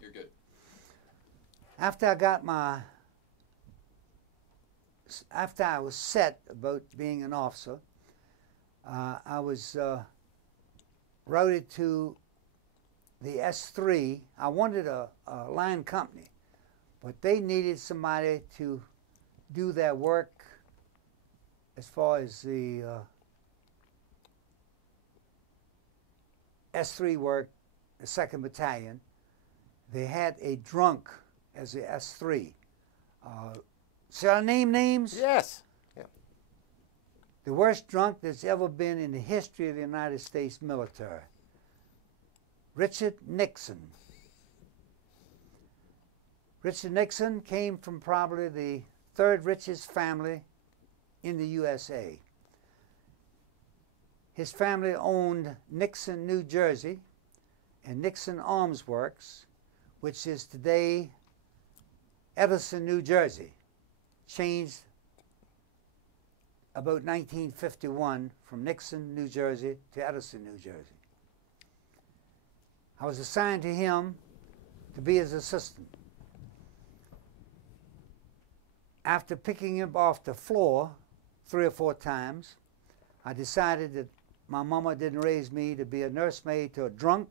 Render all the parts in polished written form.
You're good. After I was set about being an officer, I was routed to the S3. I wanted a line company, but they needed somebody to do their work as far as the S3 work, the 2nd Battalion. They had a drunk as the S3. Shall I name names? Yes. Yeah. The worst drunk that's ever been in the history of the United States military. Richard Nixon. Richard Nixon came from probably the 3rd richest family in the USA. His family owned Nixon, New Jersey, and Nixon Arms Works, which is today Edison, New Jersey. Changed about 1951 from Nixon, New Jersey to Edison, New Jersey. I was assigned to him to be his assistant. After picking him off the floor 3 or 4 times, I decided that my mama didn't raise me to be a nursemaid to a drunk.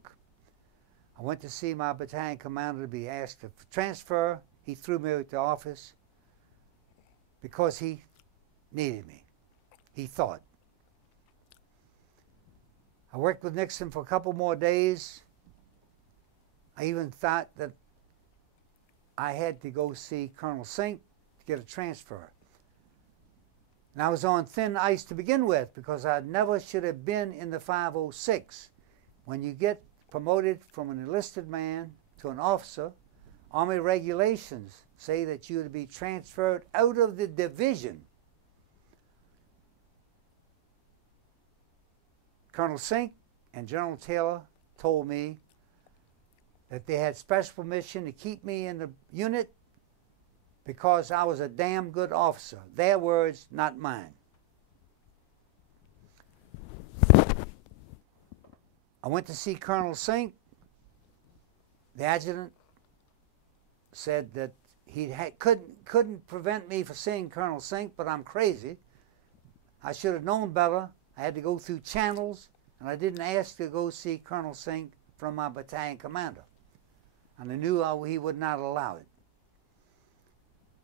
I went to see my battalion commander to be asked to transfer. He threw me out the office because he needed me, he thought. I worked with Nixon for a couple more days. I even thought that I had to go see Colonel Sink to get a transfer. And I was on thin ice to begin with because I never should have been in the 506. When you get promoted from an enlisted man to an officer, Army regulations say that you are to be transferred out of the division. Colonel Sink and General Taylor told me that they had special permission to keep me in the unit because I was a damn good officer. Their words, not mine. I went to see Colonel Sink. The adjutant said that he couldn't prevent me from seeing Colonel Sink, but I'm crazy. I should have known better. I had to go through channels, and I didn't ask to go see Colonel Sink from my battalion commander. And I knew he would not allow it.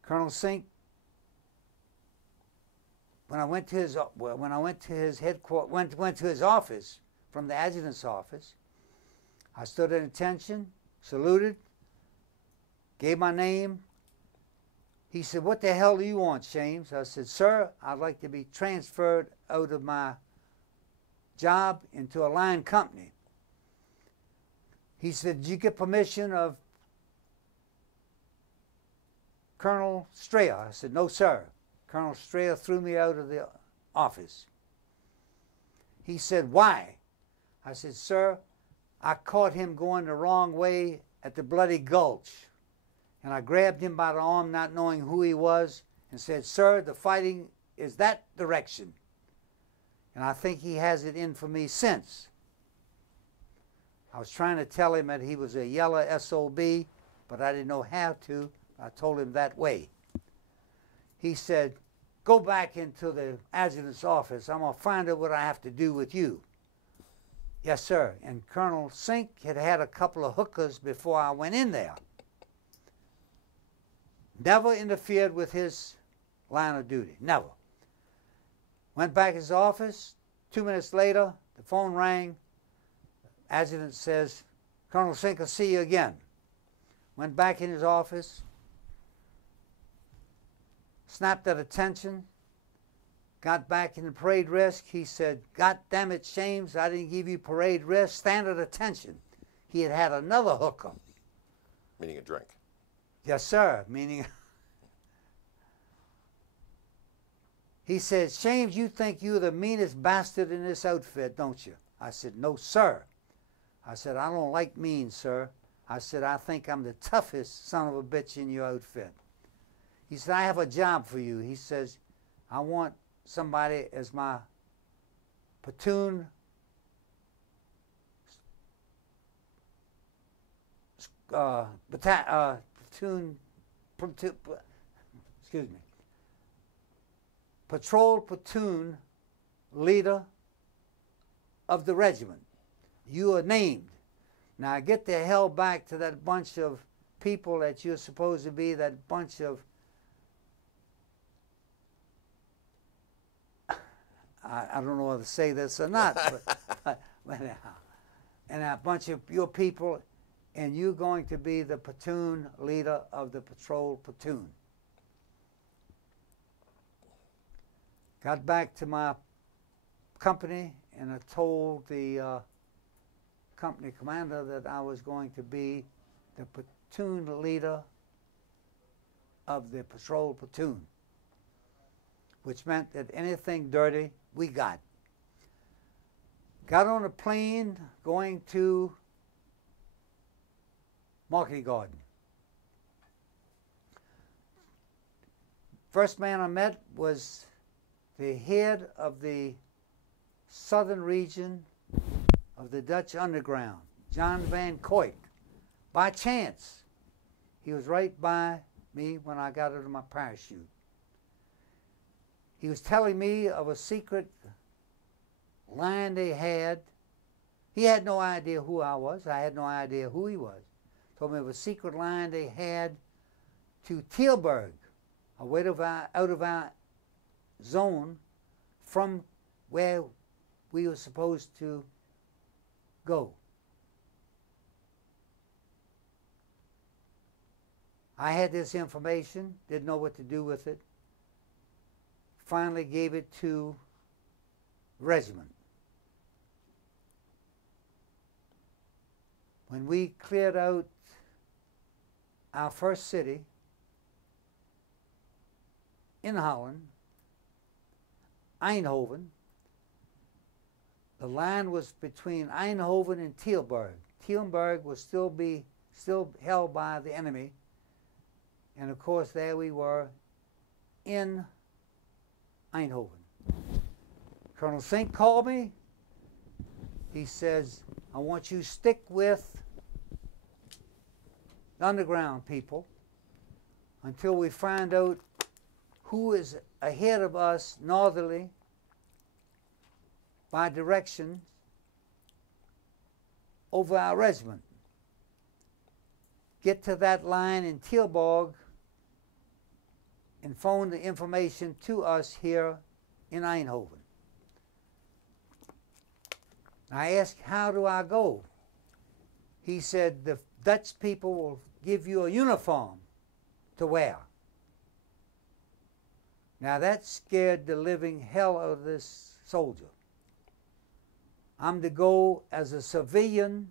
Colonel Sink, when I went to his headquarters, went to his office from the adjutant's office, I stood at attention, saluted, gave my name. He said, "What the hell do you want, James?" I said, "Sir, I'd like to be transferred out of my job into a line company." He said, "Did you get permission of Colonel Strayer?" I said, "No, sir." Colonel Strayer threw me out of the office. He said, "Why?" I said, "Sir, I caught him going the wrong way at the Bloody Gulch. And I grabbed him by the arm, not knowing who he was, and said, 'Sir, the fighting is that direction.' And I think he has it in for me since." I was trying to tell him that he was a yellow SOB, but I didn't know how to. I told him that way. He said, "Go back into the adjutant's office. I'm going to find out what I have to do with you." "Yes, sir." And Colonel Sink had had a couple of hookers before I went in there. Never interfered with his line of duty, never. Went back to his office. 2 minutes later, the phone rang. Adjutant says, "Colonel Sink will see you again." Went back in his office, snapped at attention, got back in the parade risk. He said, "God damn it, James, I didn't give you parade risk. Stand at attention." He had had another hooker. Meaning a drink. "Yes, sir," meaning. He said, "James, you think you're the meanest bastard in this outfit, don't you?" I said, "No, sir." I said, "I don't like mean, sir." I said, "I think I'm the toughest son of a bitch in your outfit." He said, "I have a job for you." He says, "I want somebody as my platoon patrol platoon leader of the regiment. You are named. Now get the hell back to that bunch of people that you're supposed to be, that bunch of, I don't know whether to say this or not, but anyhow, and a bunch of your people, and you're going to be the platoon leader of the patrol platoon. Got back to my company, and I told the company commander that I was going to be the platoon leader of the patrol platoon, which meant that anything dirty we got. Got on a plane going to Market Garden. First man I met was the head of the southern region of the Dutch underground, John Van Coyk. By chance, he was right by me when I got out of my parachute. He was telling me of a secret line they had. He had no idea who I was. I had no idea who he was. Told me of a secret line they had to Tilburg, out of our zone from where we were supposed to go. I had this information, didn't know what to do with it. Finally gave it to the regiment. When we cleared out our first city in Holland, Eindhoven, the line was between Eindhoven and Tilburg. Tilburg was still held by the enemy, and of course there we were in Eindhoven. Colonel Sink called me. He says, I want you to stick with the underground people until we find out who is ahead of us northerly by direction over our regiment. Get to that line in Tilburg and phone the information to us here in Eindhoven. I asked, how do I go? He said, the Dutch people will give you a uniform to wear. Now that scared the living hell out of this soldier. I'm to go as a civilian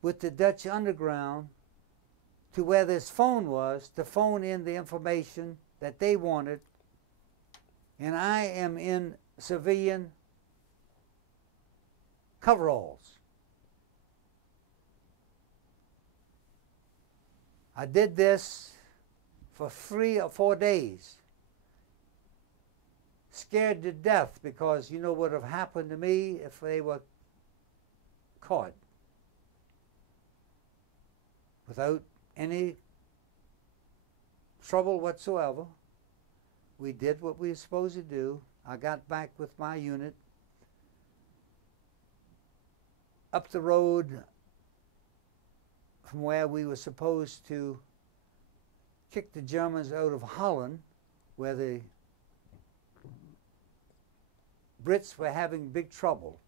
with the Dutch underground to where this phone was to phone in the information that they wanted, and I am in civilian coveralls. I did this for 3 or 4 days. Scared to death, because you know what would have happened to me if they were caught. Without any trouble whatsoever, we did what we were supposed to do. I got back with my unit up the road from where we were supposed to kick the Germans out of Holland, where the Brits were having big trouble,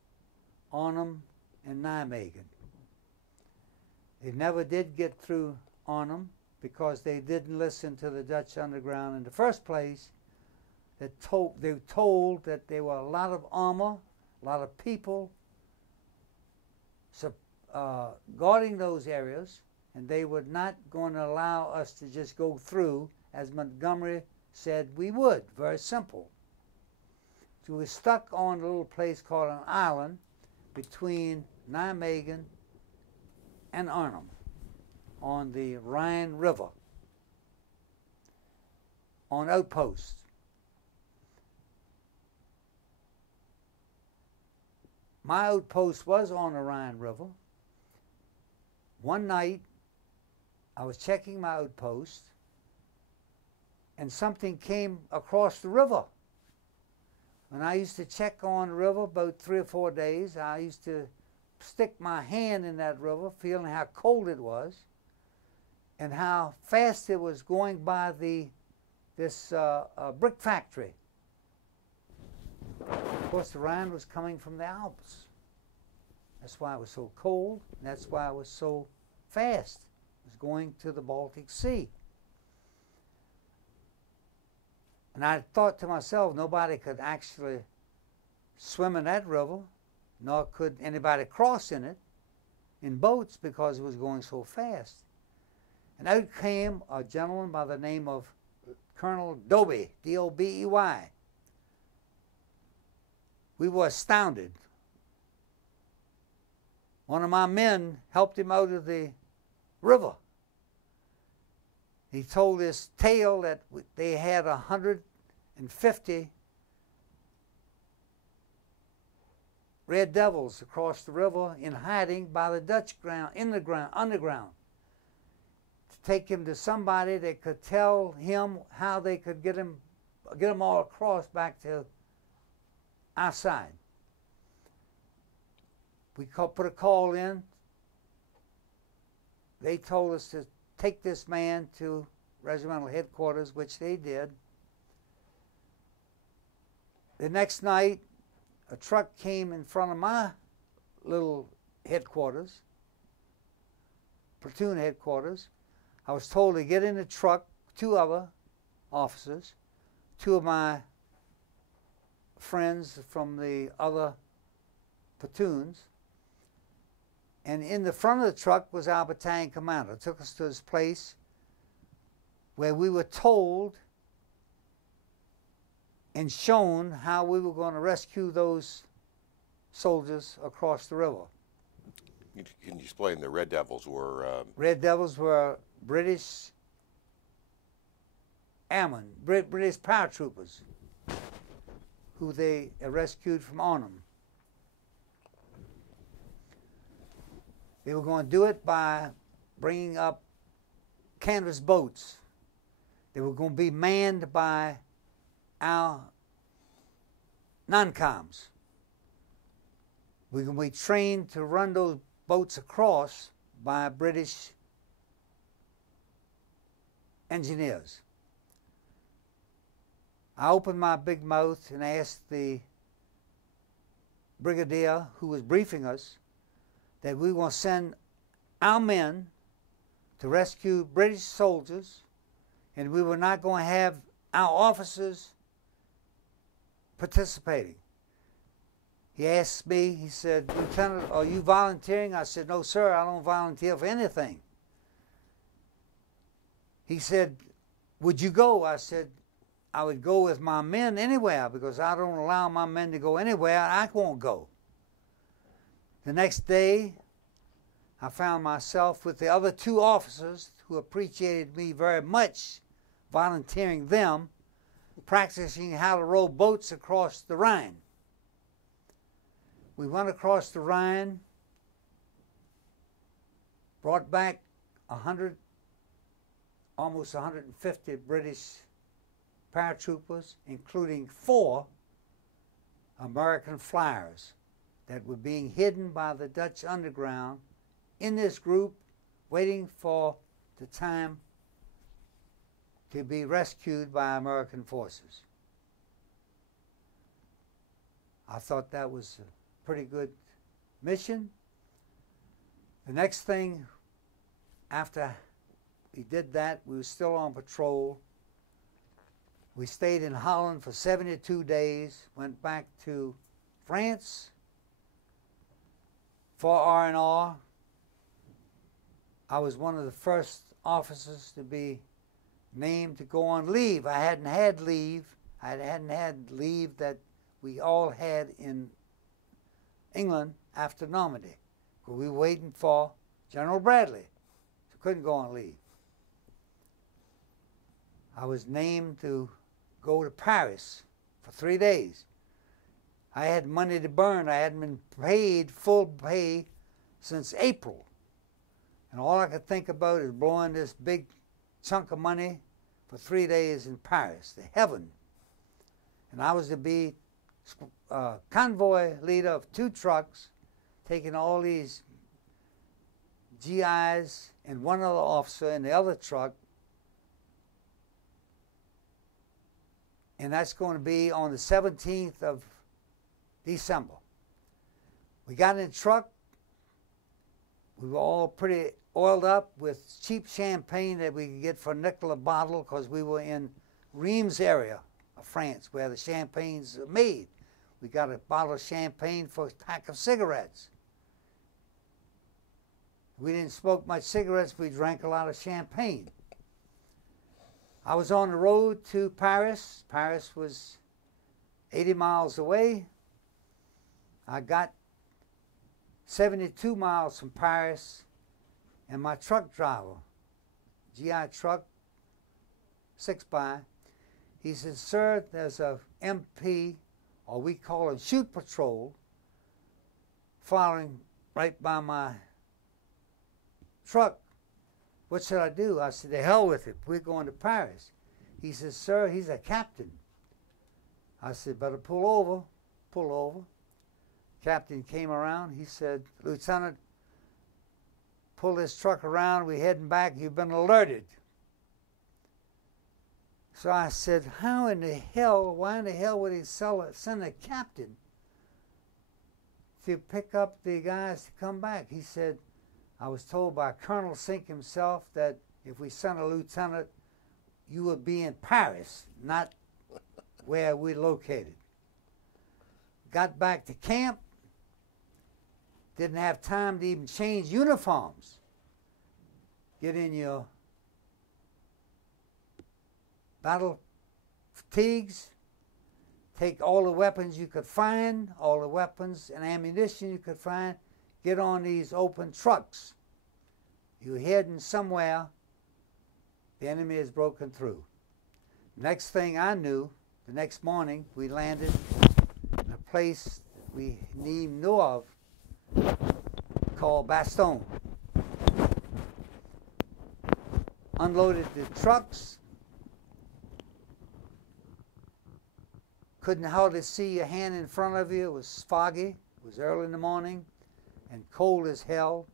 Arnhem and Nijmegen. They never did get through Arnhem because they didn't listen to the Dutch underground in the first place. They were told that there were a lot of armor, a lot of people guarding those areas, and they were not going to allow us to just go through as Montgomery said we would. Very simple. So we were stuck on a little place called an island between Nijmegen and Arnhem on the Rhine River, on outposts. My outpost was on the Rhine River. One night, I was checking my outpost, and something came across the river. When I used to check on the river about 3 or 4 days, I used to stick my hand in that river, feeling how cold it was and how fast it was going by this brick factory. Of course, the Rhine was coming from the Alps. That's why it was so cold, and that's why it was so fast. It was going to the Baltic Sea. And I thought to myself, nobody could actually swim in that river, nor could anybody cross in it in boats because it was going so fast. And out came a gentleman by the name of Colonel Dobey, D-O-B-E-Y. We were astounded. One of my men helped him out of the river. He told this tale that they had 150 Red Devils across the river in hiding by the Dutch ground, underground, to take him to somebody that could tell him how they could get him all across back to our side. We put a call in. They told us to take this man to regimental headquarters, which they did. The next night, a truck came in front of my little headquarters, platoon headquarters. I was told to get in the truck, 2 other officers, 2 of my friends from the other platoons. And in the front of the truck was our battalion commander. Took us to this place where we were told and shown how we were going to rescue those soldiers across the river. Can you explain the Red Devils were? Red Devils were British airmen, British paratroopers, who they rescued from Arnhem. They were going to do it by bringing up canvas boats. They were going to be manned by our non-coms. We were going to be trained to run those boats across by British engineers. I opened my big mouth and asked the brigadier who was briefing us that we were going to send our men to rescue British soldiers, and we were not going to have our officers participating. He asked me, he said, "Lieutenant, are you volunteering?" I said, "No, sir, I don't volunteer for anything." He said, "Would you go?" I said, "I would go with my men anywhere because I don't allow my men to go anywhere. I won't go." The next day, I found myself with the other 2 officers who appreciated me very much, volunteering them, practicing how to row boats across the Rhine. We went across the Rhine, brought back 100, almost 150 British paratroopers, including 4 American flyers that were being hidden by the Dutch underground in this group, waiting for the time to be rescued by American forces. I thought that was a pretty good mission. The next thing, after we did that, we were still on patrol. We stayed in Holland for 72 days, went back to France for R&R. I was one of the first officers to be named to go on leave. I hadn't had leave. I hadn't had leave that we all had in England after Normandy. We were waiting for General Bradley, so couldn't go on leave. I was named to go to Paris for 3 days. I had money to burn. I hadn't been paid full pay since April. And all I could think about is blowing this big chunk of money for 3 days in Paris, the heaven. And I was to be convoy leader of 2 trucks, taking all these GIs and one other officer in the other truck. And that's going to be on the 17th of December. We got in the truck. We were all pretty oiled up with cheap champagne that we could get for a nickel a bottle, because we were in Reims area of France where the champagnes are made. We got a bottle of champagne for a pack of cigarettes. We didn't smoke much cigarettes, we drank a lot of champagne. I was on the road to Paris. Paris was 80 miles away. I got 72 miles from Paris, and my truck driver, GI truck, 6x, he said, "Sir, there's a MP, or we call it shoot patrol, following right by my truck. What should I do?" I said, "The hell with it. We're going to Paris." He says, "Sir, he's a captain." I said, "Better pull over." Pull over. Captain came around. He said, "Lieutenant, pull this truck around. We're heading back. You've been alerted." So I said, how in the hell, why in the hell would he send a captain to pick up the guys to come back? He said, "I was told by Colonel Sink himself that if we sent a lieutenant, you would be in Paris, not where we're located." Got back to camp, didn't have time to even change uniforms. Get in your battle fatigues, take all the weapons you could find, all the weapons and ammunition you could find, get on these open trucks. You're heading somewhere, the enemy is broken through. Next thing I knew, the next morning, we landed in a place we even knew of called Bastogne. Unloaded the trucks. Couldn't hardly see your hand in front of you. It was foggy. It was early in the morning and cold as hell.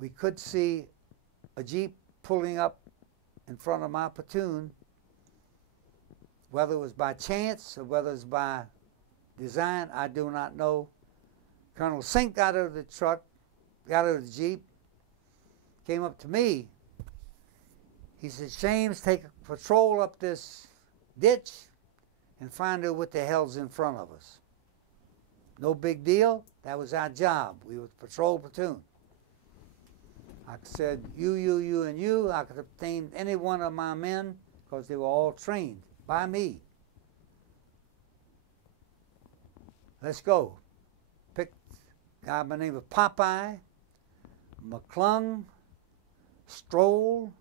We could see a Jeep pulling up in front of my platoon. Whether it was by chance or whether it was by design, I do not know. Colonel Sink got out of the truck, got out of the Jeep, came up to me. He said, "James, take a patrol up this ditch and find out what the hell's in front of us." No big deal. That was our job. We were the patrol platoon. I said, you, and you. I could have named any one of my men because they were all trained by me. Let's go. Picked a guy by the name of Popeye, McClung, Stroll,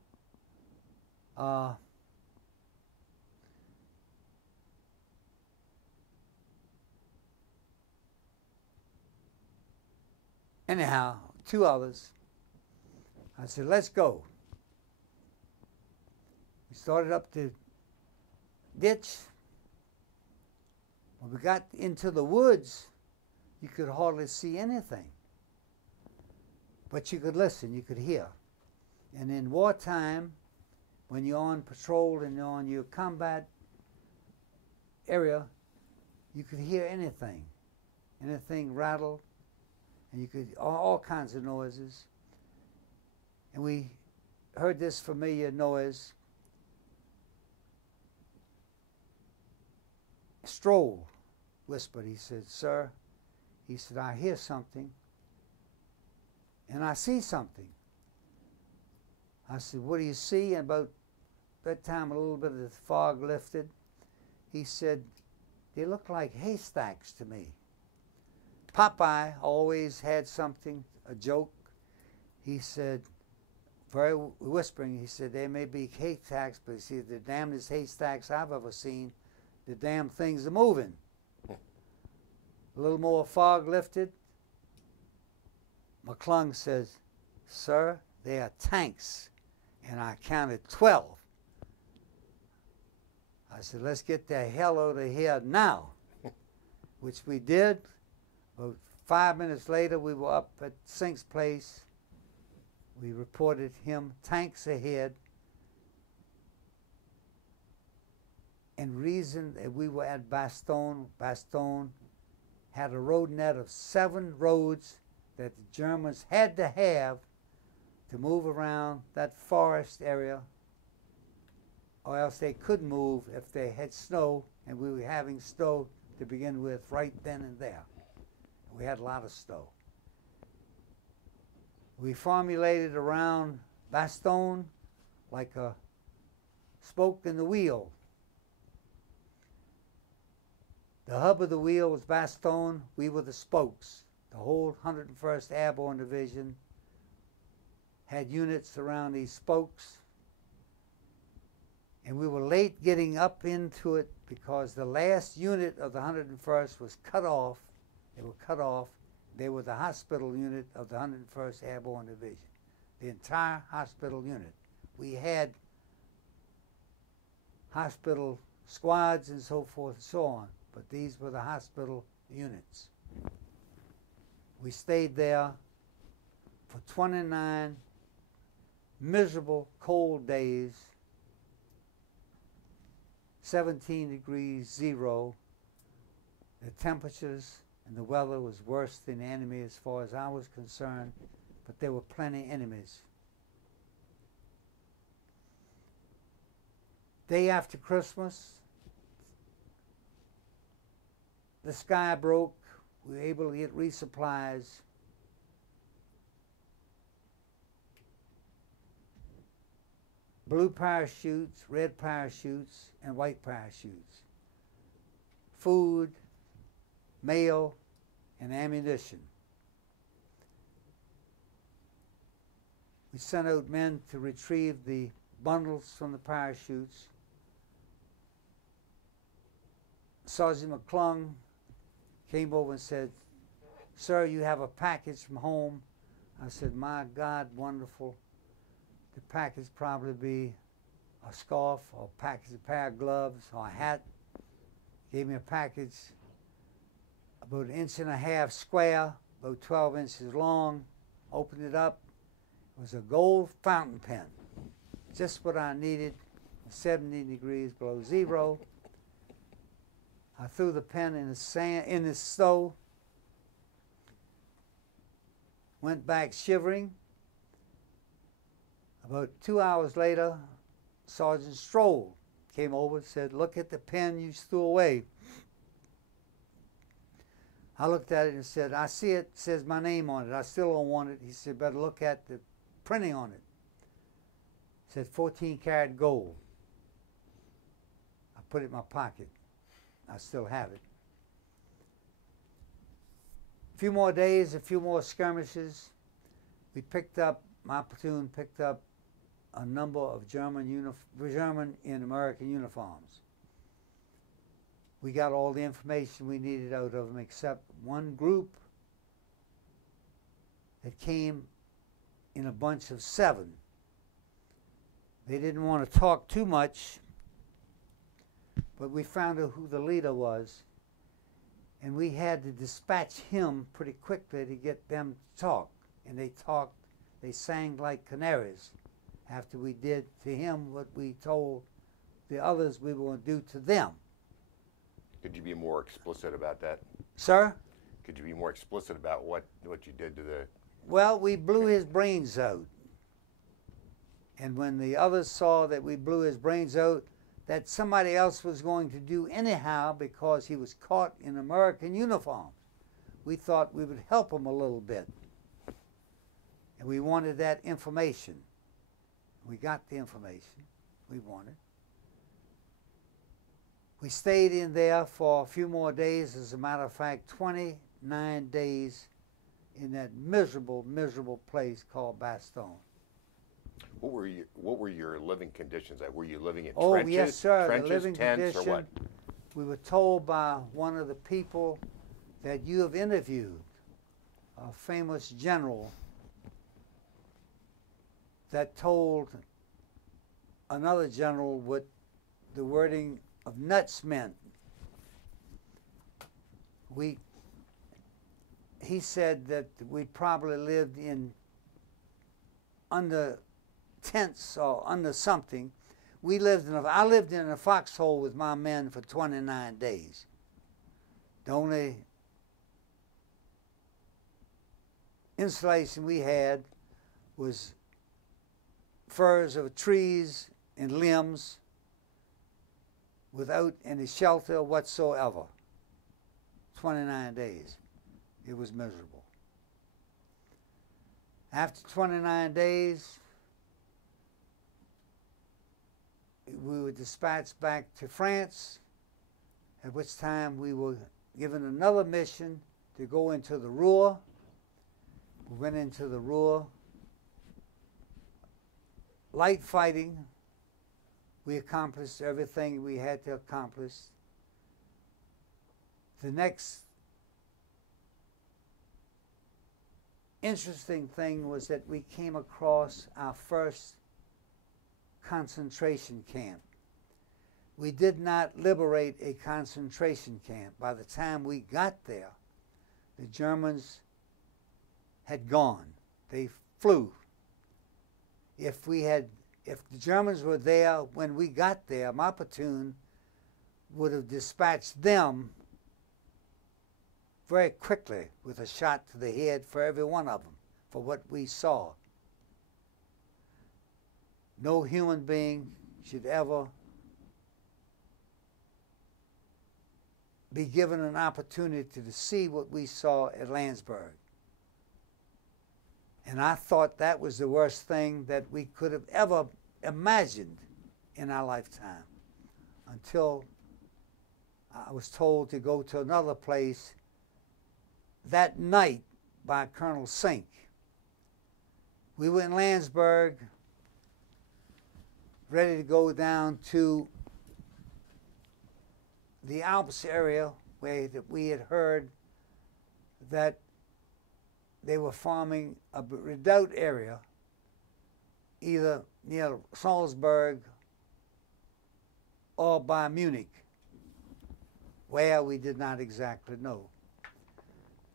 anyhow, 2 others. I said, "Let's go." We started up the ditch. When we got into the woods, you could hardly see anything. But you could listen, you could hear. And in wartime, when you're on patrol and you're on your combat area, you could hear anything. Anything rattle, and you could, all kinds of noises. And we heard this familiar noise. Stroll whispered. He said, "Sir," he said, "I hear something and I see something." I said, "What do you see?" And about that time, a little bit of the fog lifted. He said, "They look like haystacks to me." Popeye always had something, a joke. He said, very whispering, he said, "There may be haystacks, but you see, the damnedest haystacks I've ever seen, the damn things are moving." A little more fog lifted. McClung says, "Sir, they are tanks." And I counted 12. I said, "Let's get the hell out of here now," which we did. About 5 minutes later, we were up at Sink's place. We reported him tanks ahead. And reason that we were at Bastogne, Bastogne had a road net of 7 roads that the Germans had to have to move around that forest area, or else they couldn't move if they had snow, and we were having snow to begin with right then and there. We had a lot of snow. We formulated around Bastogne like a spoke in the wheel. The hub of the wheel was Bastogne. We were the spokes. The whole 101st Airborne Division had units around these spokes. And we were late getting up into it because the last unit of the 101st was cut off. They were cut off. They were the hospital unit of the 101st Airborne Division, the entire hospital unit. We had hospital squads and so forth and so on, but these were the hospital units. We stayed there for 29 miserable, cold days, 17 degrees 0. The temperatures and the weather was worse than the enemy as far as I was concerned, but there were plenty of enemies. Day after Christmas, the sky broke. We were able to get resupplies. Blue parachutes, red parachutes, and white parachutes. Food, mail, and ammunition. We sent out men to retrieve the bundles from the parachutes. Sergeant McClung came over and said, "Sir, you have a package from home." I said, "My God, wonderful." The package probably be a scarf or a package, a pair of gloves or a hat. Gave me a package about 1.5 inches square, about 12 inches long. Opened it up. It was a gold fountain pen. Just what I needed, 17 degrees below 0. I threw the pen in the sand, in the snow. Went back shivering. About 2 hours later, Sergeant Stroll came over and said, "Look at the pen you threw away." I looked at it and said, "I see it says my name on it. I still don't want it." He said, "Better look at the printing on it." It said 14 karat gold. I put it in my pocket. I still have it. A few more days, a few more skirmishes. We picked up, my platoon picked up a number of German and American uniforms. We got all the information we needed out of them except one group that came in a bunch of 7. They didn't want to talk too much, but we found out who the leader was, and we had to dispatch him pretty quickly to get them to talk. And they talked, they sang like canaries after we did to him what we told the others we were going to do to them. Could you be more explicit about that? Sir? Could you be more explicit about what you did to the... Well, we blew his brains out. And when the others saw that we blew his brains out, that somebody else was going to do anyhow because he was caught in American uniform, we thought we would help him a little bit. And we wanted that information. We got the information we wanted. We stayed in there for a few more days. As a matter of fact, 29 days in that miserable, miserable place called Bastogne. What were your living conditions like? Were you living in trenches? trenches? Yes, sir. Trenches, the living tents, condition, or what? We were told by one of the people that you have interviewed a famous general that told another general what the wording of nuts meant. He said that we probably lived in under tents or under something. I lived in a foxhole with my men for 29 days. The only insulation we had was furs of trees and limbs without any shelter whatsoever. 29 days. It was miserable. After 29 days, we were dispatched back to France, at which time we were given another mission to go into the Ruhr. We went into the Ruhr. Light fighting. We accomplished everything we had to accomplish. The next interesting thing was that we came across our first concentration camp. We did not liberate a concentration camp. By the time we got there, the Germans had gone. They flew. If the Germans were there when we got there, my platoon would have dispatched them very quickly with a shot to the head for every one of them, for what we saw. No human being should ever be given an opportunity to see what we saw at Landsberg. And I thought that was the worst thing that we could have ever imagined in our lifetime, until I was told to go to another place that night by Colonel Sink. We were in Landsberg, ready to go down to the Alps area where we had heard that they were forming a redoubt area either near Salzburg or by Munich, where we did not exactly know.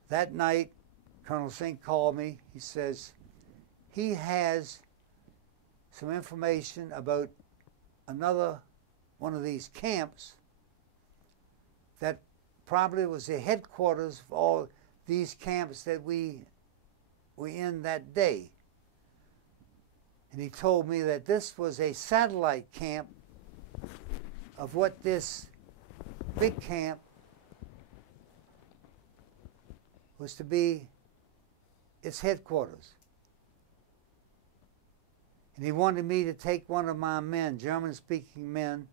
That night, Colonel Sink called me. He says he has some information about another one of these camps that probably was the headquarters of all these camps that we were in that day. And he told me that this was a satellite camp of what this big camp was to be its headquarters. And he wanted me to take one of my men, German-speaking men,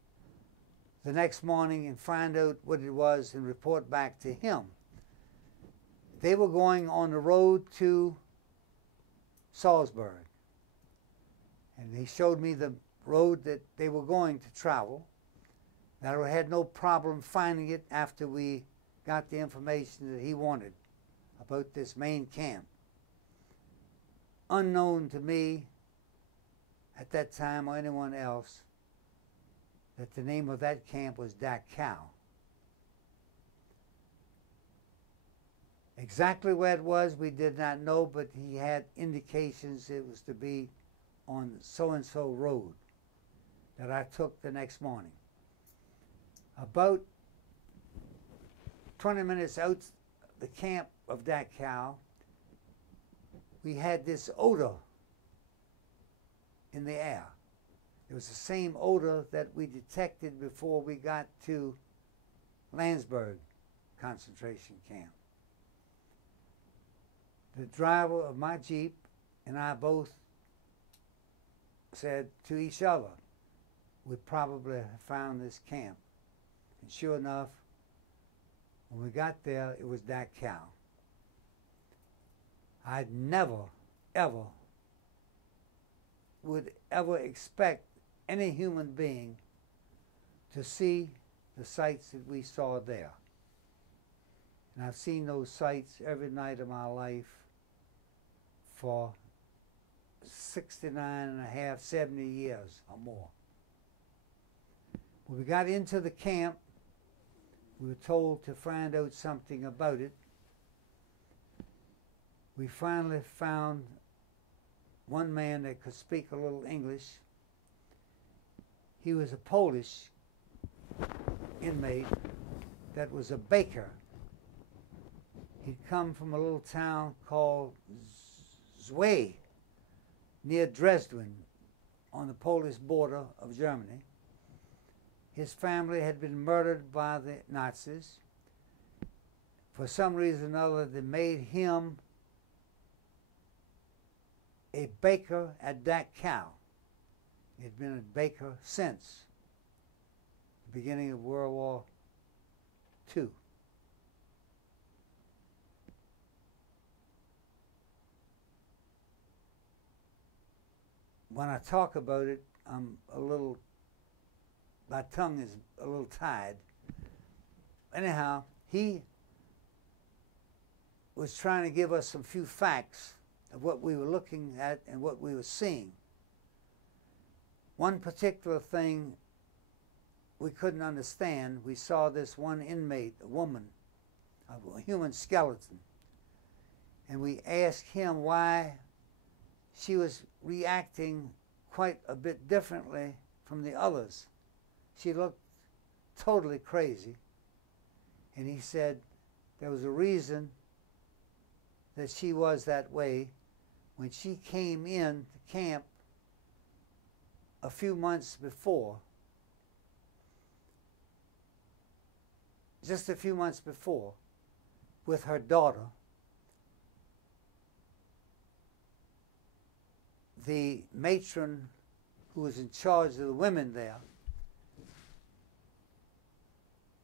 the next morning and find out what it was and report back to him. They were going on the road to Salzburg. And he showed me the road that they were going to travel. That I had no problem finding it after we got the information that he wanted about this main camp. Unknown to me at that time or anyone else, that the name of that camp was Dachau. Exactly where it was, we did not know, but he had indications it was to be on so-and-so road that I took the next morning. About 20 minutes out the camp of Dachau, we had this odor in the air. It was the same odor that we detected before we got to Landsberg concentration camp. The driver of my Jeep and I both said to each other, we probably have found this camp. And sure enough, when we got there, it was Dachau. I'd never, ever, would ever expect any human being to see the sights that we saw there. And I've seen those sights every night of my life for 69 and a half, 70 years or more. When we got into the camp, we were told to find out something about it. We finally found one man that could speak a little English. He was a Polish inmate that was a baker. He'd come from a little town called Zwe, near Dresden, on the Polish border of Germany. His family had been murdered by the Nazis. For some reason or other, they made him a baker at Dachau. He'd been a baker since the beginning of World War II. When I talk about it, my tongue is a little tied. Anyhow, he was trying to give us some few facts of what we were looking at and what we were seeing. One particular thing we couldn't understand, we saw this one inmate, a woman, a human skeleton, and we asked him why she was reacting quite a bit differently from the others. She looked totally crazy, and he said there was a reason that she was that way. When she came in to camp a few months before, just a few months before, with her daughter, the matron who was in charge of the women there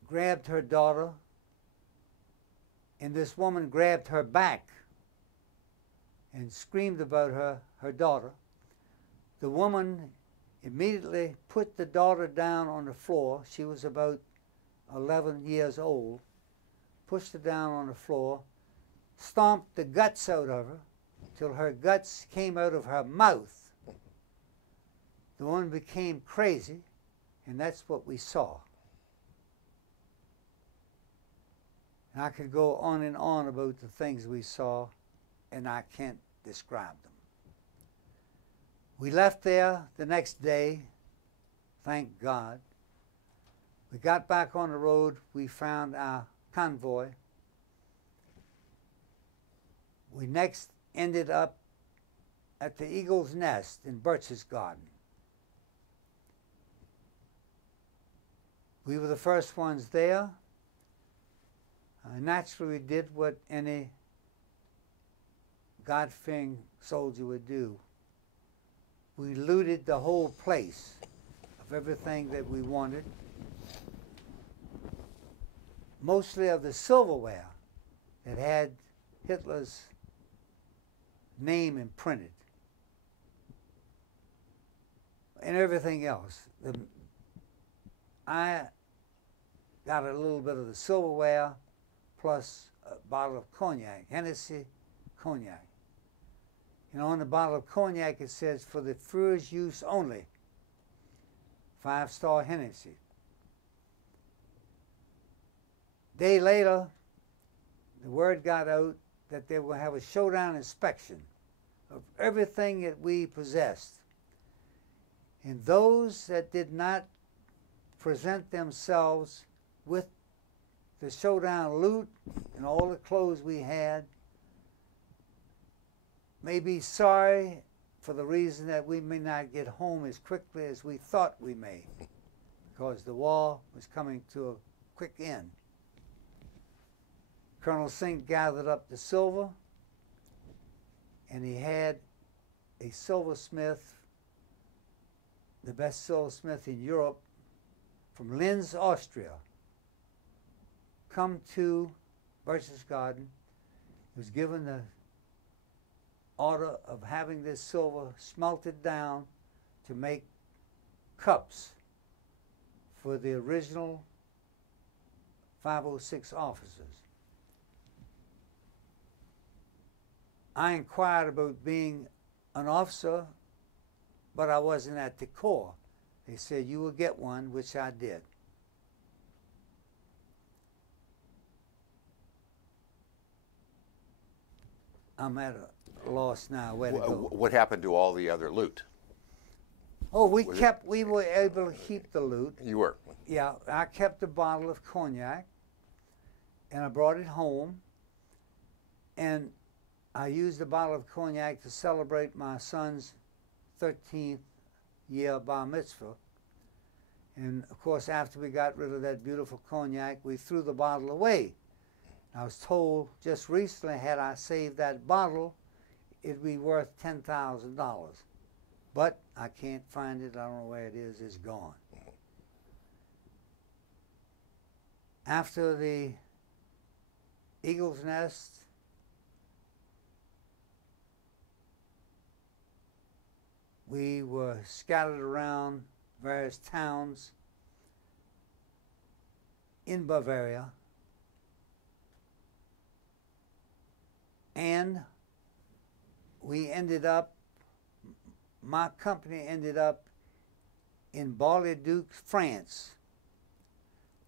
grabbed her daughter, and this woman grabbed her back and screamed about her daughter. The woman immediately put the daughter down on the floor. She was about 11 years old. Pushed her down on the floor, stomped the guts out of her till her guts came out of her mouth. The woman became crazy, and that's what we saw. And I could go on and on about the things we saw, and I can't describe them. We left there the next day, thank God. We got back on the road. We found our convoy. We next ended up at the Eagle's Nest in Birch's Garden. We were the first ones there. Naturally, we did what any God-fearing soldier would do. We looted the whole place of everything that we wanted, mostly of the silverware that had Hitler's name imprinted, and everything else. I got a little bit of the silverware plus a bottle of cognac, Hennessy cognac. And on the bottle of cognac it says, for the Führer's use only, 5-star Hennessy. Day later, the word got out that they will have a showdown inspection of everything that we possessed. And those that did not present themselves with the showdown loot and all the clothes we had may be sorry for the reason that we may not get home as quickly as we thought we may, because the war was coming to a quick end. Colonel Sink gathered up the silver, and he had a silversmith, the best silversmith in Europe, from Linz, Austria, come to Birch's Garden. He was given the order of having this silver smelted down to make cups for the original 506 officers. I inquired about being an officer, but I wasn't at the Corps. They said, you will get one, which I did. I'm at a loss now where to go. What happened to all the other loot? Oh, we were able to keep the loot. You were? Yeah, I kept a bottle of cognac, and I brought it home, and I used the bottle of cognac to celebrate my son's 13th year bar mitzvah. And of course, after we got rid of that beautiful cognac, we threw the bottle away. I was told just recently, had I saved that bottle, it'd be worth $10,000. But I can't find it. I don't know where it is. It's gone. After the Eagle's Nest, we were scattered around various towns in Bavaria, and we ended up, my company ended up in Bar-le-Duc, France,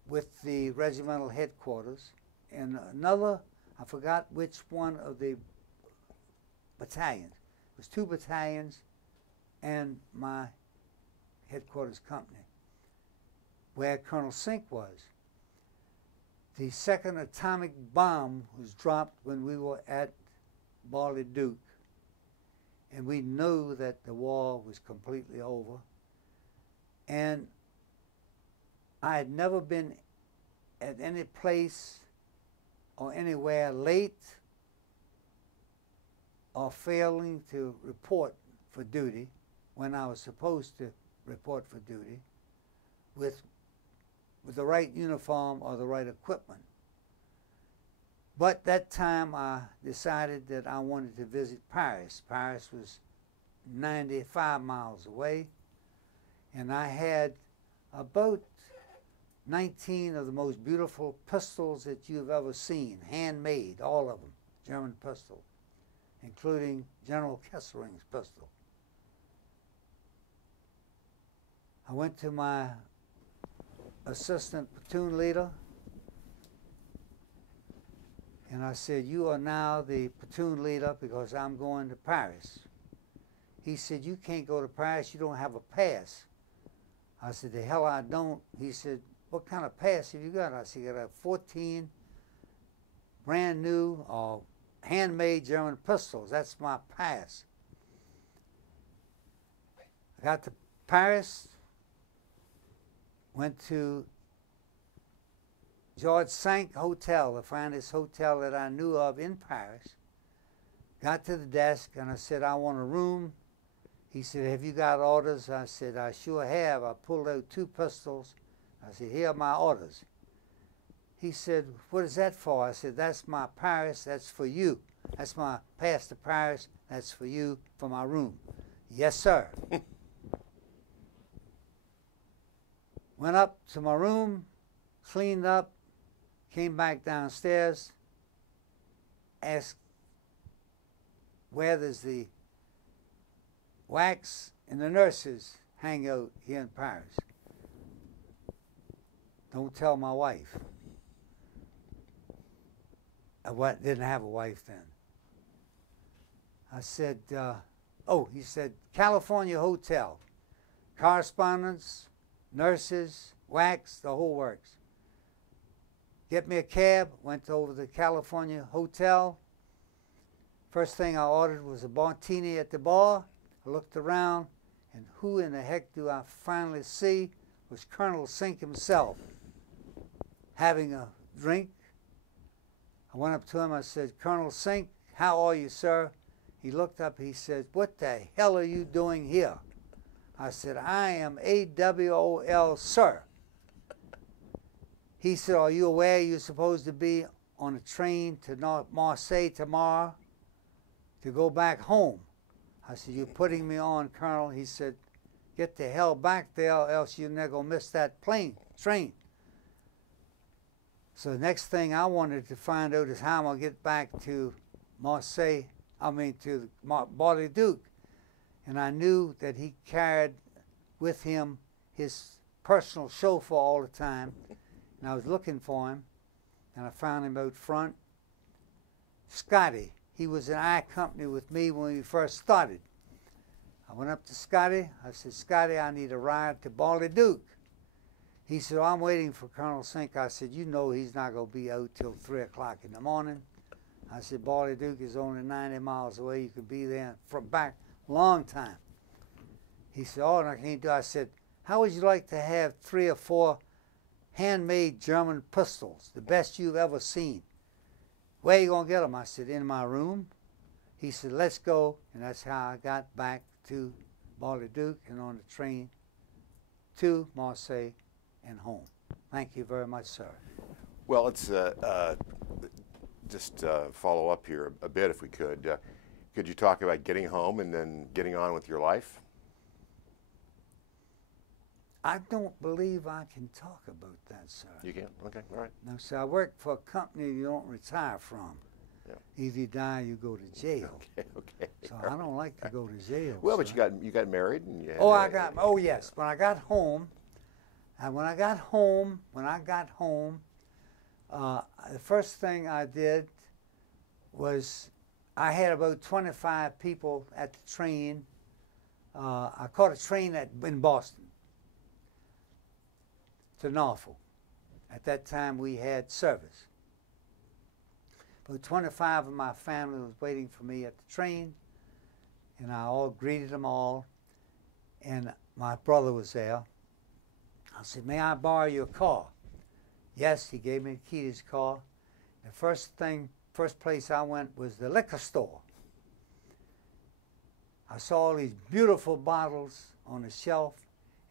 with the regimental headquarters, and another, I forgot which one of the battalions. It was 2 battalions and my headquarters company, where Colonel Sink was. The second atomic bomb was dropped when we were at Bar-le-Duc, and we knew that the war was completely over. And I had never been at any place or anywhere late or failing to report for duty when I was supposed to report for duty with the right uniform or the right equipment. But that time I decided that I wanted to visit Paris. Paris was 95 miles away, and I had about 19 of the most beautiful pistols that you've ever seen, handmade, all of them, German pistols, including General Kesselring's pistol. I went to my assistant platoon leader, and I said, you are now the platoon leader because I'm going to Paris. He said, you can't go to Paris, you don't have a pass. I said, the hell I don't. He said, what kind of pass have you got? I said, I got 14 brand new or handmade German pistols. That's my pass. I got to Paris, went to George Cinq Hotel, the finest hotel that I knew of in Paris. Got to the desk and I said, I want a room. He said, have you got orders? I said, I sure have. I pulled out 2 pistols. I said, here are my orders. He said, what is that for? I said, that's my Paris, that's for you. That's my pass to Paris, that's for you, for my room. Yes, sir. Went up to my room, cleaned up, came back downstairs, asked where does the wax and the nurses hang out here in Paris. Don't tell my wife. I didn't have a wife then. I said, oh, he said, California Hotel. Correspondence, nurses, wax, the whole works. Get me a cab, went over to the California Hotel. First thing I ordered was a martini at the bar. I looked around, and who in the heck do I finally see was Colonel Sink himself, having a drink. I went up to him, I said, Colonel Sink, how are you, sir? He looked up, he said, what the hell are you doing here? I said, I am AWOL, sir. He said, are you aware you're supposed to be on a train to Marseille tomorrow to go back home? I said, you're putting me on, Colonel. He said, get the hell back there or else you're never going to miss that train. So the next thing I wanted to find out is how I'm going to get back to Marseille to Barley Duke. And I knew that he carried with him his personal chauffeur all the time. And I was looking for him, and I found him out front. Scotty, he was in I Company with me when we first started. I went up to Scotty. I said, Scotty, I need a ride to Barley Duke. He said, oh, I'm waiting for Colonel Sink. I said, you know he's not going to be out till 3 o'clock in the morning. I said, Barley Duke is only 90 miles away. You could be there from back a long time. He said, oh, I can't do it. I said, how would you like to have 3 or 4 handmade German pistols, the best you've ever seen? Where are you going to get them? I said, in my room. He said, let's go. And that's how I got back to Barley Duke and on the train to Marseille and home. Thank you very much, sir. Well, let's just follow up here a bit if we could. Could you talk about getting home and then getting on with your life? I don't believe I can talk about that, sir. You can? Okay, all right. No, sir, I work for a company you don't retire from. Yeah. Either you die or you go to jail. Okay. So I don't like to go to jail. Well, sir. but you got married and you had, yes. When I got home, the first thing I did was I had about 25 people at the train. I caught a train in Boston to Norfolk. At that time, we had service. About 25 of my family was waiting for me at the train, and I all greeted them all, and my brother was there. I said, may I borrow your car? Yes, he gave me the key to his car. The first place I went was the liquor store. I saw all these beautiful bottles on the shelf,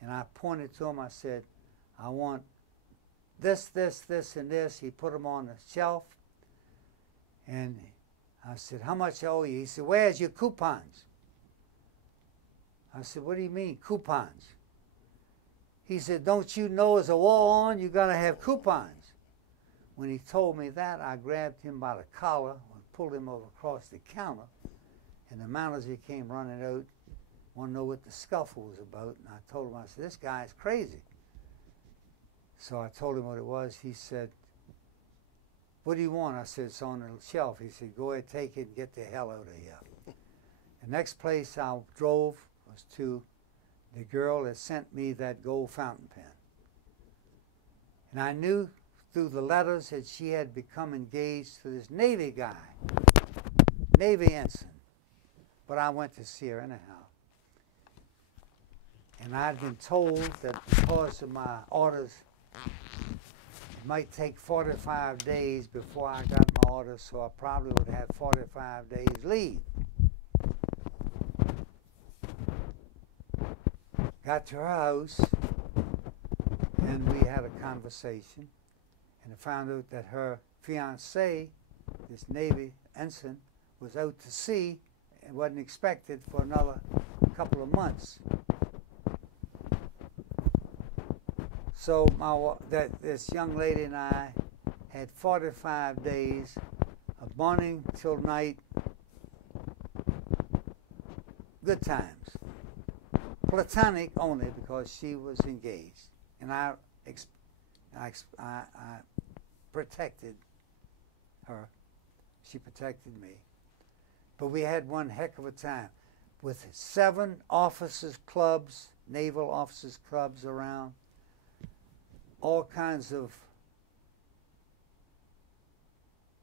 and I pointed to him. I said, I want this, this, this, and this. He put them on the shelf, and I said, how much I owe you? He said, where's your coupons? I said, what do you mean, coupons? He said, don't you know there's a war on? You got to have coupons. When he told me that, I grabbed him by the collar and pulled him over across the counter, and the manager came running out, wanted to know what the scuffle was about, and I told him, I said, this guy's crazy. So I told him what it was. He said, what do you want? I said, it's on the shelf. He said, go ahead, take it and get the hell out of here. The next place I drove was to the girl that sent me that gold fountain pen. And I knew through the letters that she had become engaged to this Navy guy, Navy ensign. But I went to see her anyhow. And I'd been told that because of my orders, it might take 45 days before I got my orders, so I probably would have 45 days leave. Got to her house, and we had a conversation, and I found out that her fiancé, this Navy ensign, was out to sea and wasn't expected for another couple of months. So this young lady and I had 45 days of morning till night, good times. Platonic only because she was engaged, and I protected her. She protected me. But we had one heck of a time with 7 officers' clubs, naval officers' clubs around, all kinds of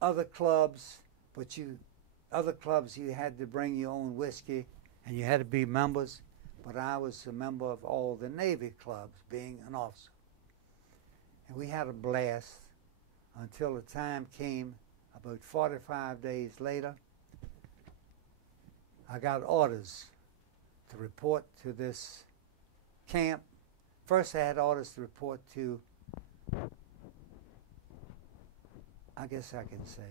other clubs, but other clubs you had to bring your own whiskey, and you had to be members. But I was a member of all the Navy clubs, being an officer. And we had a blast until the time came, about 45 days later, I got orders to report to this camp. First I had orders to report to, I guess I can say,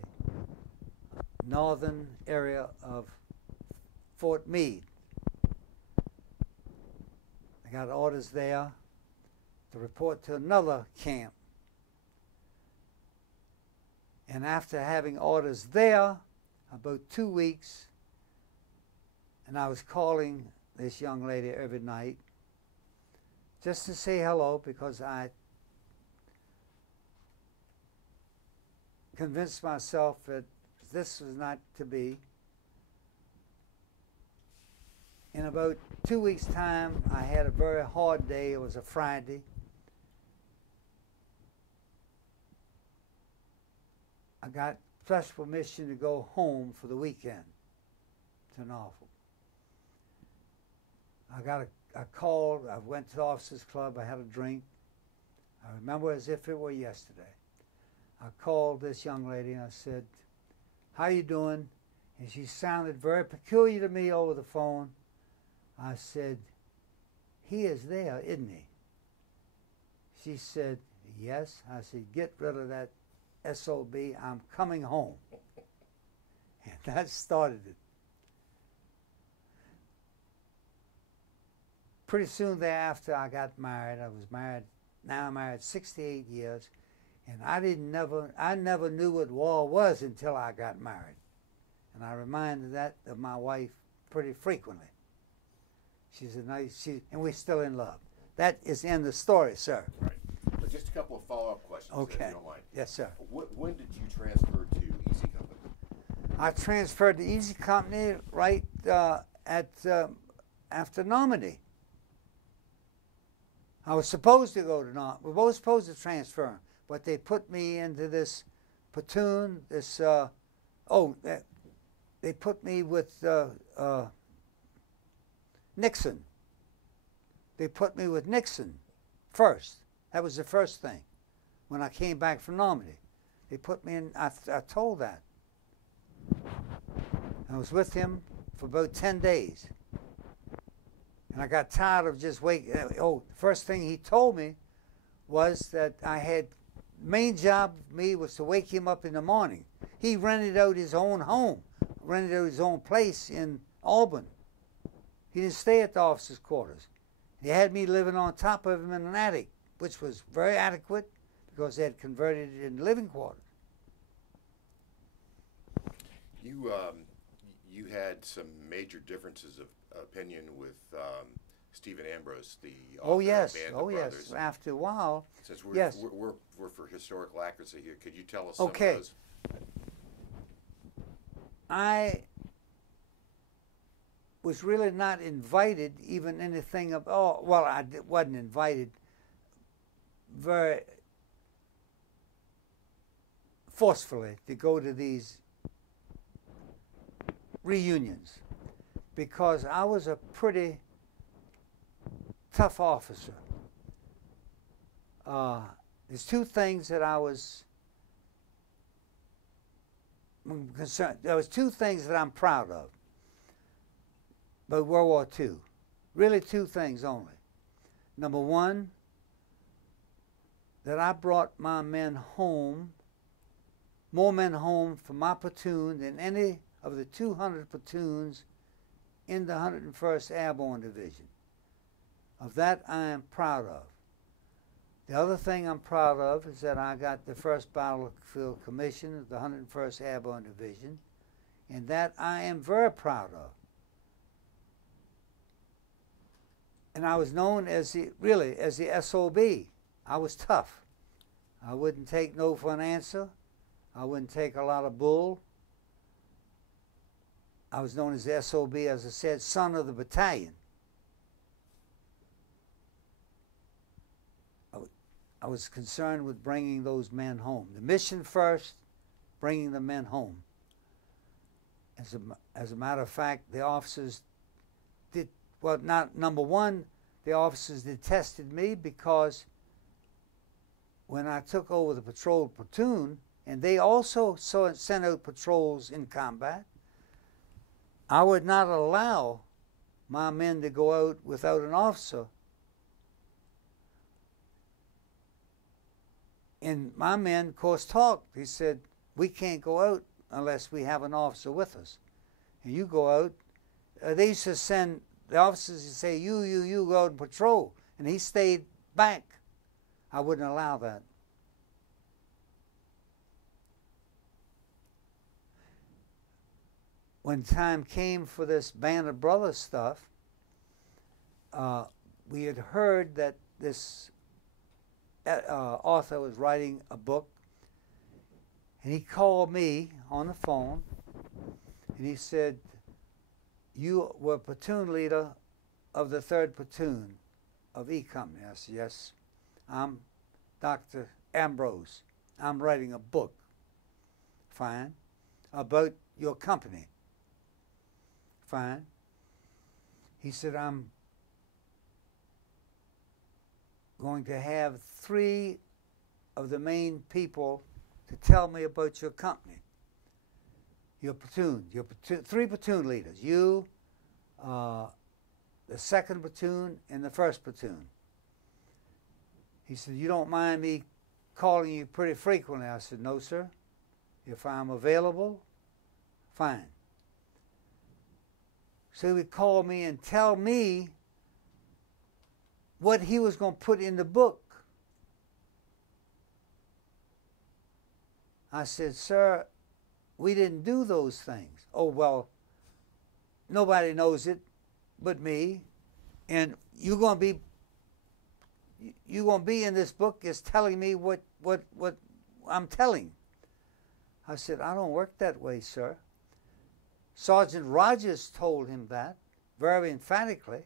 northern area of Fort Meade. I got orders there to report to another camp. And after having orders there, about 2 weeks, And I was calling this young lady every night just to say hello, because I convinced myself that this was not to be. In about 2 weeks' time, I had a very hard day. It was a Friday. I got special permission to go home for the weekend to Norfolk. I called, I went to the officers club, I had a drink. I remember as if it were yesterday. I called this young lady and I said, "How you doing?" And she sounded very peculiar to me over the phone. I said, "He is there, isn't he?" She said, "Yes." I said, "Get rid of that SOB, I'm coming home." And that started it. Pretty soon thereafter, I got married. I was married, now I'm married 68 years, and I never knew what war was until I got married. And I reminded that of my wife pretty frequently. She's a nice, and we're still in love. That is in the story, sir. Right. But just a couple of follow-up questions, Okay. if you don't mind. Yes, sir. When did you transfer to Easy Company? I transferred to Easy Company right after Normandy. I was supposed to go to Normandy. We were both supposed to transfer, but they put me into this platoon. They put me with Nixon. They put me with Nixon first. That was the first thing. When I came back from Normandy, they put me in. I told that. I was with him for about 10 days. And I got tired of just waiting. The first thing he told me was that main job of me was to wake him up in the morning. He rented out his own home, rented out his own place in Auburn. He didn't stay at the officers' quarters. He had me living on top of him in an attic, which was very adequate because they had converted it into living quarters. You had some major differences of opinion with Stephen Ambrose, the author of Band of Brothers. After a while, Since yes. we're for historical accuracy here, could you tell us Okay. some of those? I was really not invited even anything of, I wasn't invited very forcefully to go to these reunions because I was a pretty tough officer. There's two things that I was concerned. There was two things that I'm proud of about World War II. Really two things only. Number one, that I brought my men home, more men home from my platoon than any of the 200 platoons in the 101st Airborne Division. Of that I am proud of. The other thing I'm proud of is that I got the first battlefield commission of the 101st Airborne Division, and that I am very proud of. And I was known as the SOB. I was tough. I wouldn't take no for an answer. I wouldn't take a lot of bull. I was known as the SOB, as I said, son of the battalion. I was concerned with bringing those men home. The mission first, bringing the men home. As a matter of fact, the officers did, well, not number one, the officers detested me because when I took over the patrol platoon, and they also sent out patrols in combat, I would not allow my men to go out without an officer. And my men, of course, talked. He said, "We can't go out unless we have an officer with us. And you go out." They used to send the officers to say, you go out and patrol. And he stayed back. I wouldn't allow that. when time came for this Band of Brothers stuff, we had heard that this author was writing a book, and he called me on the phone, and he said, "You were platoon leader of the 3rd Platoon of E Company." I said, "Yes, I'm Dr. Ambrose. I'm writing a book." "Fine. About your company." "Fine." He said, "I'm going to have 3 of the main people to tell me about your company, your platoon, 3 platoon leaders, you, the 2nd platoon, and the 1st platoon." He said, "You don't mind me calling you pretty frequently?" I said, "No, sir. If I'm available, fine." So he would call me and tell me what he was going to put in the book. I said, "Sir, we didn't do those things." "Oh, well, nobody knows it but me, and you're going to be in this book is telling me what I'm telling." I said, "I don't work that way, sir." Sergeant Rogers told him that very emphatically,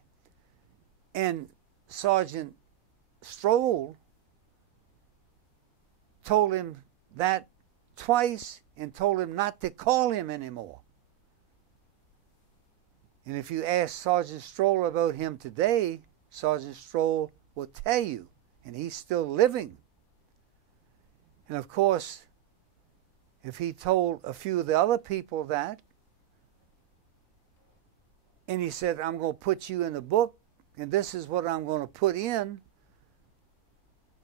and Sergeant Stroll told him that twice and told him not to call him anymore. And if you ask Sergeant Stroll about him today, Sergeant Stroll will tell you, and he's still living. And of course, if he told a few of the other people that, and he said, "I'm going to put you in the book, and this is what I'm going to put in,"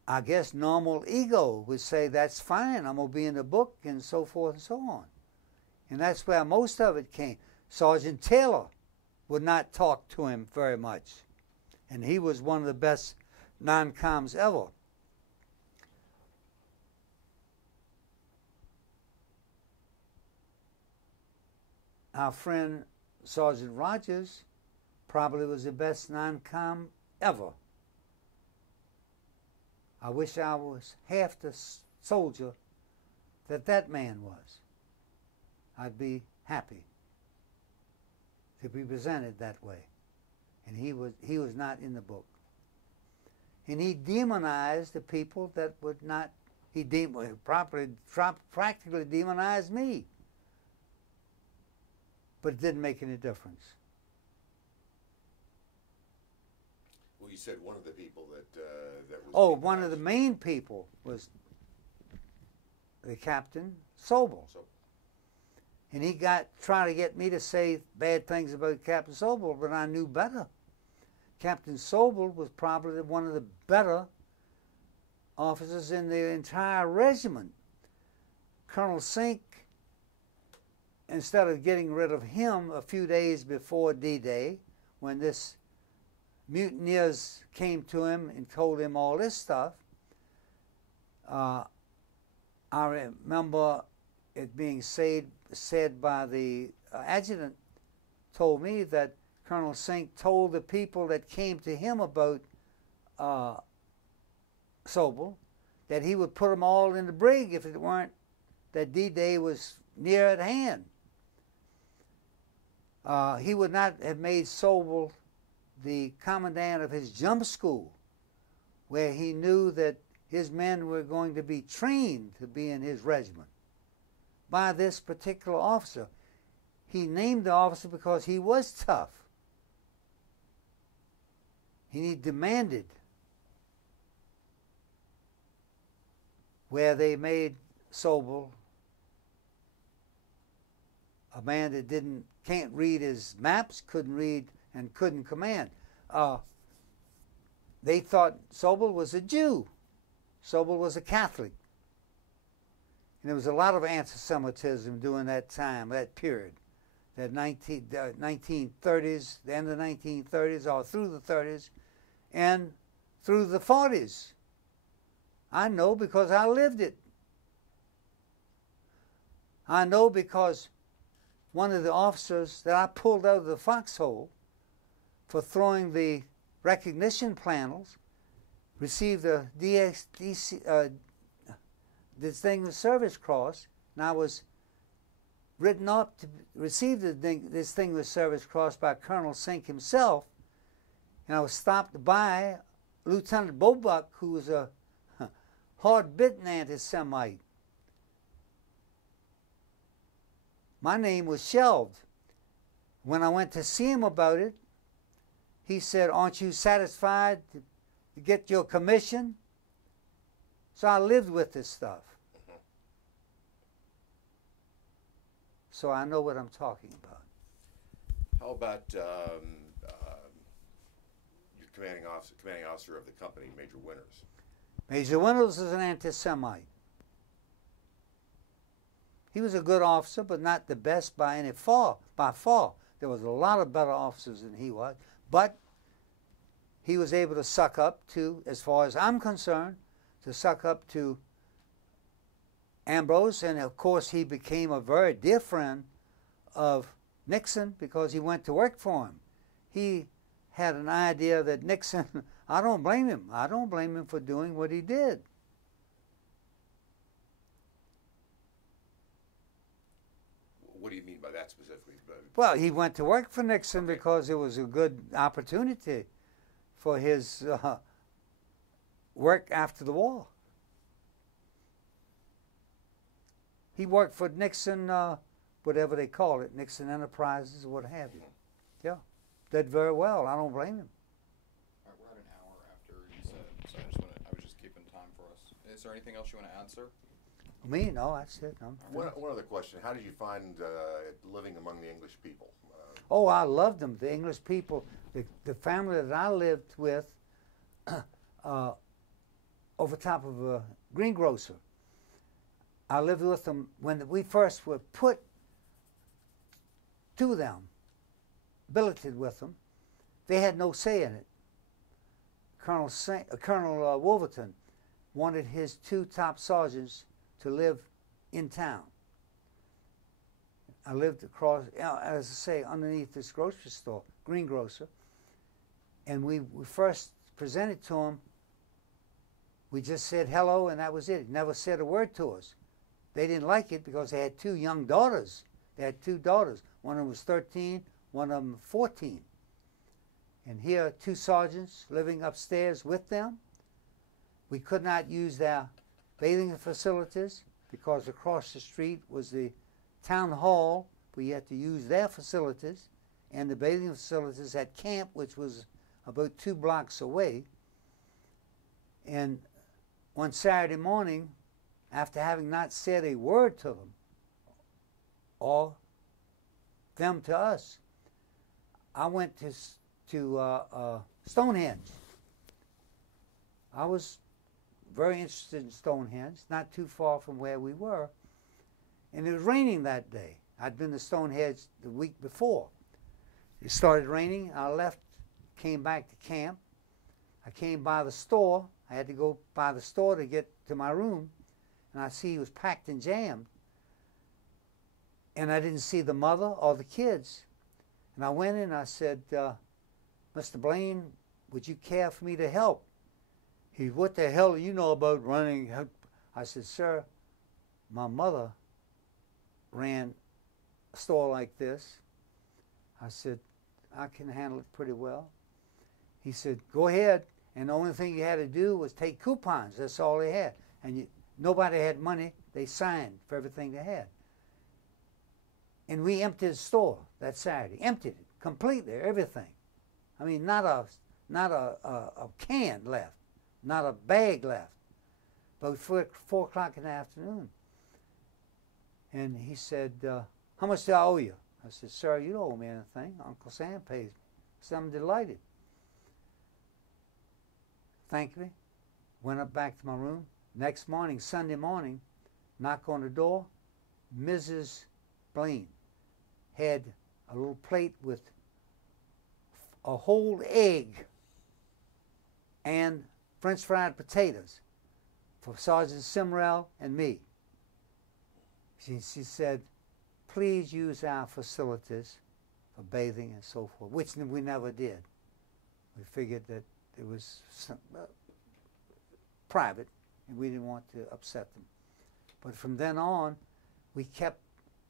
I guess normal ego would say, "That's fine, I'm going to be in the book," and so forth and so on. And that's where most of it came. Sergeant Taylor would not talk to him very much, and he was one of the best non-coms ever. Our friend Sergeant Rogers probably was the best non-com ever. I wish I was half the soldier that man was. I'd be happy to be presented that way. And he was not in the book. And he demonized the people that would not. He practically demonized me. But it didn't make any difference. Well, you said one of the people that was. Oh, one of the main people was the Captain Sobel. And he trying to get me to say bad things about Captain Sobel, but I knew better. Captain Sobel was probably one of the better officers in the entire regiment. Colonel Sink, instead of getting rid of him a few days before D-Day, when this mutineers came to him and told him all this stuff, I remember it being said by the adjutant, told me that Colonel Sink told the people that came to him about Sobel that he would put them all in the brig if it weren't that D-Day was near at hand. He would not have made Sobel the commandant of his jump school, where he knew that his men were going to be trained to be in his regiment by this particular officer. He named the officer because he was tough. And he demanded, where they made Sobel a man that can't read his maps, couldn't read, and couldn't command. They thought Sobel was a Jew. Sobel was a Catholic. And there was a lot of anti-Semitism during that time, that period, that 1930s, the end of the 1930s, or through the 30s, and through the 40s. I know because I lived it. I know because one of the officers that I pulled out of the foxhole for throwing the recognition panels received a Distinguished Service Cross, and I was written up to receive the Distinguished Service Cross by Colonel Sink himself, and I was stopped by Lieutenant Bobuck, who was a hard-bitten anti-Semite. My name was shelved. When I went to see him about it, he said, "Aren't you satisfied to get your commission?" So I lived with this stuff. So I know what I'm talking about. How about your commanding officer of the company, Major Winters? Major Winters is an anti-Semite. He was a good officer, but not the best by far. There was a lot of better officers than he was, but he was able to suck up to, as far as I'm concerned, to suck up to Ambrose, and of course he became a very dear friend of Nixon because he went to work for him. He had an idea that Nixon, I don't blame him. I don't blame him for doing what he did. What do you mean by that specifically? Well, he went to work for Nixon because it was a good opportunity for his work after the war. He worked for Nixon, whatever they call it, Nixon Enterprises or what have you. Yeah, did very well. I don't blame him. All right, we're at an hour after you said, so I was just keeping time for us. Is there anything else you want to add, sir? Me? No, that's it. One other question. How did you find living among the English people? Oh, I loved them. The English people, the family that I lived with over top of a greengrocer. I lived with them when we first were put to them, billeted with them. They had no say in it. Colonel Wolverton wanted his two top sergeants to live in town. I lived across, as I say, underneath this grocery store, greengrocer, and we first presented to him. We just said hello, and that was it. Never said a word to us. They didn't like it because they had two young daughters. They had two daughters. One of them was 13, one of them 14. And here are two sergeants living upstairs with them. We could not use their bathing facilities because across the street was the town hall. We had to use their facilities and the bathing facilities at camp, which was about 2 blocks away. And one Saturday morning, after having not said a word to them, or them to us, I went to Stonehenge. I was very interested in Stonehenge, not too far from where we were, and it was raining that day. I'd been to Stonehenge the week before. It started raining. I left, came back to camp. I came by the store. I had to go by the store to get to my room, and I see it was packed and jammed. And I didn't see the mother or the kids. And I went in and I said, Mr. Blaine, would you care for me to help? He, what the hell do you know about running? I said, sir, my mother ran a store like this. I said, I can handle it pretty well. He said, go ahead. And the only thing you had to do was take coupons. That's all they had. And nobody had money. They signed for everything they had. And we emptied the store that Saturday. Emptied it completely, everything. I mean, not a can left, not a bag left. About 4 o'clock in the afternoon. And he said, how much do I owe you? I said, sir, you don't owe me anything. Uncle Sam pays me. So I'm delighted. Thanked me. Went up back to my room. Next morning, Sunday morning, knock on the door. Mrs. Blaine had a little plate with a whole egg and French fried potatoes for Sergeant Simrell and me. She said, please use our facilities for bathing and so forth, which we never did. We figured that it was private, and we didn't want to upset them. But from then on, we kept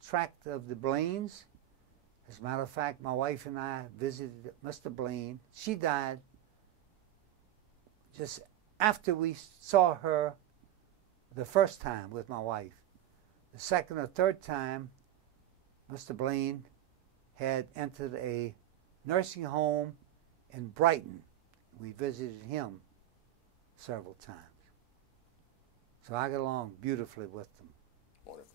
track of the Blaines. As a matter of fact, my wife and I visited Mr. Blaine. She died just after we saw her the first time with my wife. The second or third time, Mr. Blaine had entered a nursing home in Brighton. We visited him several times. So I got along beautifully with them. Wonderful.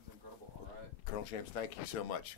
It's incredible. All right. Colonel James, thank you so much.